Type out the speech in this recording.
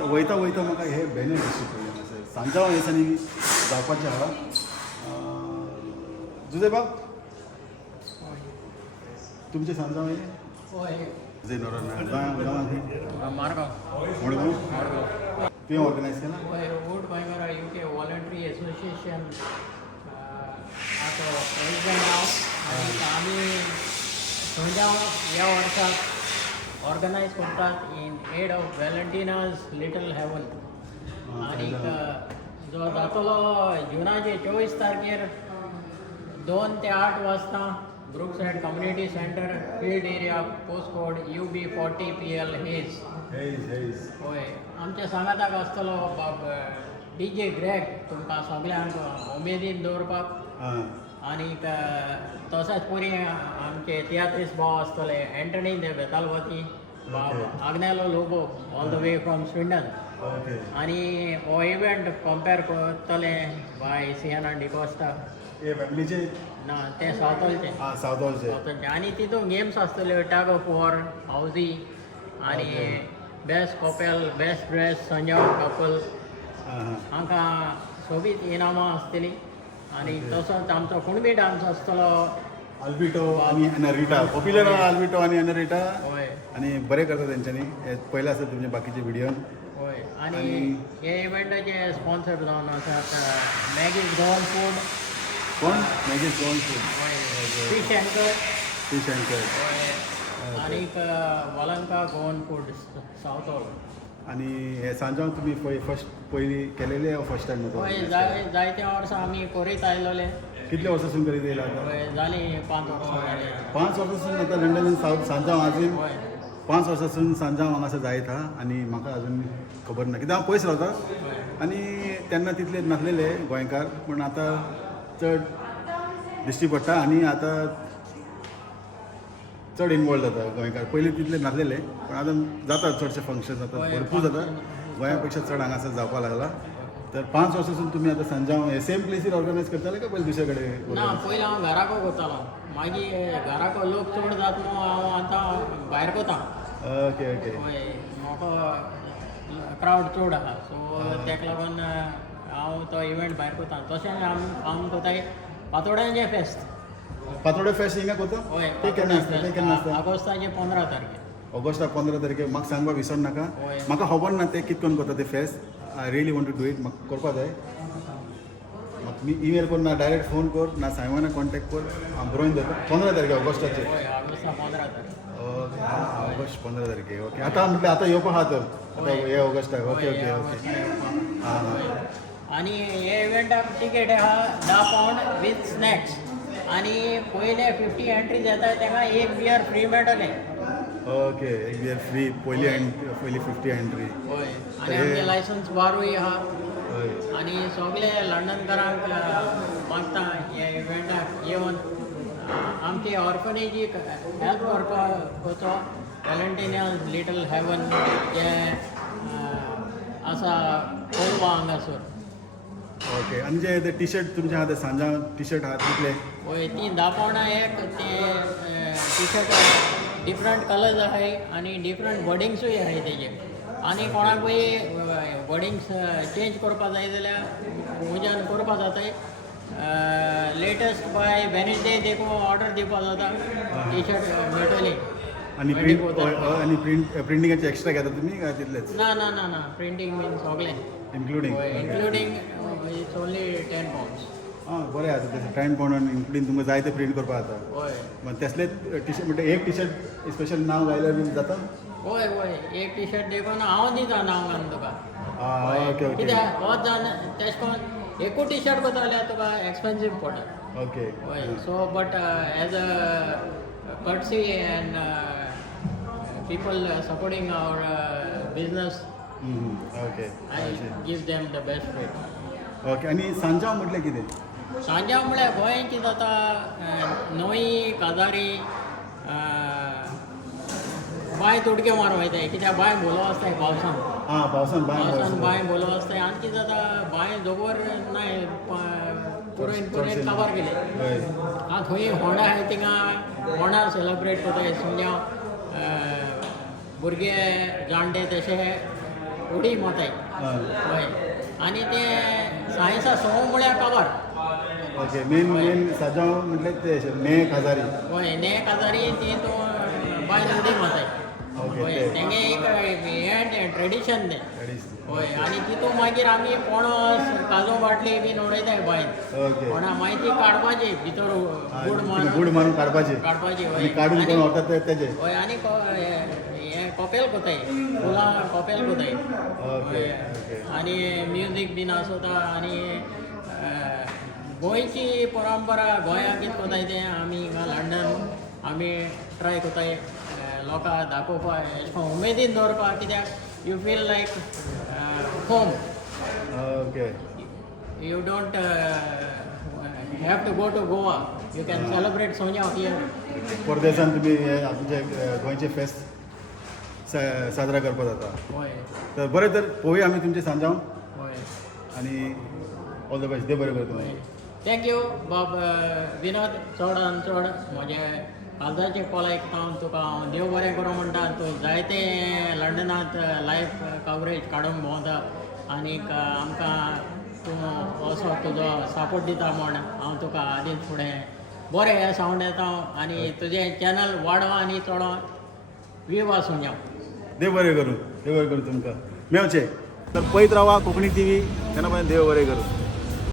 आतां वयता वयता म्हाका हे बॅनर दिसली पडलें अशें सांजांव ह्या दिसांनी जावपाचें आहा जुजे बाब तुमचें सांजांव हे मडगांव तुवें ऑर्गनायज केला वोट गोंयकार UK वॉलंटरी एसोसिएशन आतां प्रेसिडेंट हांव आनी आमी सांजांव ह्या वर्साक ऑर्गनायज करतात in aid of Valentina's Little Haven आनीक जो जातलो जुनाचे 24 तारखेर 2 ते 8 वाजता Brookside community centre field area post code UB40P Hayes होय आमच्या सांगाताक आसतलो DJ ग्रेग तुमकां सगळ्यांक उमेदीन दवरपाक आनीक तशेंच पुरी आमचे तियात्रीस भाव आसतले Anthony de Betalbatim Agnelo Lobo all the way from Sweden आनी हो इव्हेंट कंपेर करतले बाय सियाना डिकोस्टा ना ते सावथॉलचे आनी तितून गेम्स आसतल्यो टॅग ऑफ वॉर हावजी आनी best couple best dress Sanjao couple हांकां सोबीत इनामां आसतलीं आनी तसोच आमचो कुणबी डान्स आसतलो अल्बिटो आनी अनरिटा पॉप्युलर अल्बिटो आनी अनरिटा होय आनी बरें करता तेंच्यांनी पयलें आसता तुमचे बाकीचे व्हिडियोन होय आनी हे इव्हेंटाचे स्पॉन्सर जावन आसात मॅगीज गोवन फूड कोण मॅगीज गोवन फूड फिश अँकर होय आनीक वॉलंका गोवन फूड सावथ ऑल आनी हे सांजांव तुमी फर्स्ट पयलीं केलेले फर्स्ट टायम होय जायत्या वर्सां आमी करीत आयलोले कितल्या वर्सांसून करीत येयला आतां होय जालीं 5 वर्सां जालीं 5 वर्सांसून आतां लंडनान सांजांव आजून होय 5 वर्सांसून सांजांव हांगासर जायत आहा आनी म्हाका अजून खबर ना कित्याक हांव पयस रावता आनी तेन्ना तितले नासलेले गोंयकार पूण आतां चड दिश्टी पडटा आनी आतां चड इनवॉल्व जाता गोंयकार पयलीं तितले नासलेले पण आतां जाता चडशे फंक्शन जाता भरपूर जाता गोंया पेक्षा चड हांगासर जावपाक लागला तर 5 वर्सांसून तुमी आतां सांजांव हे सेम प्लेसीर ऑर्गनायज करताले काय पयलीं दुसरे कडेन ना पयलीं हांव घराको करतालो मागीर घराको लोक चड जाता न्हू हांव आतां भायर कोता ओके ओके होय म्हाका क्रावड चड आहा सो तेका लागून हांव तो इव्हेंट भायर कोता तशें हांव कोताय पातोड्यांचें फेस्त पातोड्या फेस्ट हिंगा कोता होय ते केन्ना आसता ऑगस्टाचे 15 तारखेर ऑगस्टाक 15 तारखेर म्हाका सांगपाक विसर नाका होय. म्हाका खबर ना ते कितकोन करता ते fest I really want to do it म्हाका करपा जाय म्हाका ईमेल कर ना डायरेक्ट फोन कर ना सायमाना कॉन्टॅक्ट कर हांव बरोवन जाता 15 तारखेर ऑगस्टाचे होय ऑगस्टा 15 तारखेर ओके ऑगस्ट 15 तारखेर ओके आतां म्हटल्यार आतां येवपा आहा तर आतां हे ऑगस्टाक ओके ओके ओके हां आनी हे इव्हेंटाक टिकेट आहा 10 पावंड वीथ स्नॅक्स आनी पयले 50 एंट्रीज येता ताका एक बियर फ्री मेळटलें ओके एक बियर फ्री पयली 50 एंट्री होय आनी आमचें लायसन्स बारूय आहा हय आनी सगळे लंडनकारांक मागता हे इव्हेंटाक येवन आमची ऑर्फनेजीक हेल्प करपाचो व्हॅलेंटिनाज लिटल हेवन जे आसा कोलवा हांगासर ओके आनी जे ते टी शर्ट तुमचे आहा ते सांजांव टी शर्ट आहा तितले होय ती 10 पावंडा एक ते टी शर्ट डिफरंट कलर्स आहाय आनी डिफरंट वर्डिंग्सूय आहाय तेजे आनी कोणाकूय वर्डिंग्स चेंज करपा जाय जाल्यार म्हज्यान करपा जाताय लेटस्ट बाय वेनसडे देखून ऑर्डर दिवपा जाता टी शर्ट मेळटली आनी प्रिंटिंगाचे एक्स्ट्रा घेता तुमी काय तितलेच ना ना ना ना प्रिंटींग बीन सगळें इन्क्लुडींग इन्क्लुडींग इट्स ओन्ली 10 पावंड्स हां बरें आसा तें 10 पावंडान इन्क्लुडींग तुमकां जाय ते प्रिंट करपा जाता होय मागीर तसले टी शर्ट म्हणजे एक टी शर्ट स्पेशल नांव घायल्यार बीन जाता होय होय एक टी शर्ट देखून हांव दिता नांव घालून तुका ओके ओके कित्याक होच जावन तेश कोन्न एकूच टी शर्ट करता जाल्यार तुका एक्सपेन्सीव पडटा ओके होय so but as a courtesy end people supporting our business okay I give them the best rate. Okay आनी सांजांव म्हटल्यार कितें सांजांव म्हळ्यार गोंय कितें जाता नवी काजारी बांय तुडके मारूं वयताय कित्याक बांय बोलो आसताय पावसान हां पावसान बांय बोलो आसताय आनी कितें जाता बांय जोगोर नाय पुरयन कवर केले आं खंय होंडा आहाय थिंगा होंडा सेलिब्रेट कोताय सांजांव भुरगे जाणटे तशे उडी मारताय हां होय आणि ते सायन्सा सोमुळ्या काबार ओके मेन साजाव म्हटलं ते नेक हजारी होय नेक आजारी ती तो बायल उडी मारताय ओके होय ते तेंगे एक हे ट्रेडिशन ते अडीच होय आणि तितून मागीर आमी पणस काजू बाटली बीन उडयताय बायल ओके पण माहिती काडपाची भितर गुड मारून काडपाचे काडपाची आणि होय काढून कोण होतात ते त्याचे होय आणि हे कॉपेल कोताय फुलां कॉपेल कोताय ओके ओके आणि म्युजीक बीन आसोता आणि गोंयची परंपरा गोंयाक कितें कोताय तें आमी हिंगा लंडन आमी ट्राय कोताय लोकांक दाखोवपाक अशें करून उमेदीन दवरपाक कित्याक you feel like home okay you don't have to go to Goa you can celebrate Sanjao here परदेशांत तुमी हे आमचे गोंयचे फेस्त साजरा करपाक जाता होय तर बरें तर पळोवया आमी तुमचे सांजाव होय आनी ऑल द बेस्ट देव बरें करता होय थँक्यू बाब विनोद चड आनी चड म्हजे काळजाचे कॉल आयकता तुका हांव देव बरें करूं म्हणटा तूं जायते लंडनांत लायव्ह कवरेज काडूंक भोंवता आनीक आमकां तूं असो तुजो सपोर्ट दिता म्हण हांव तुका आदींच फुडें बरें हे सावंड येता आनी तुजें चॅनल वाडवा आनी चोडो विवा सुंजा देव बरें करूं तुमकां मेवचें तर पळयत रावा कोंकणी टी व्ही तेन्ना देव बरें करूं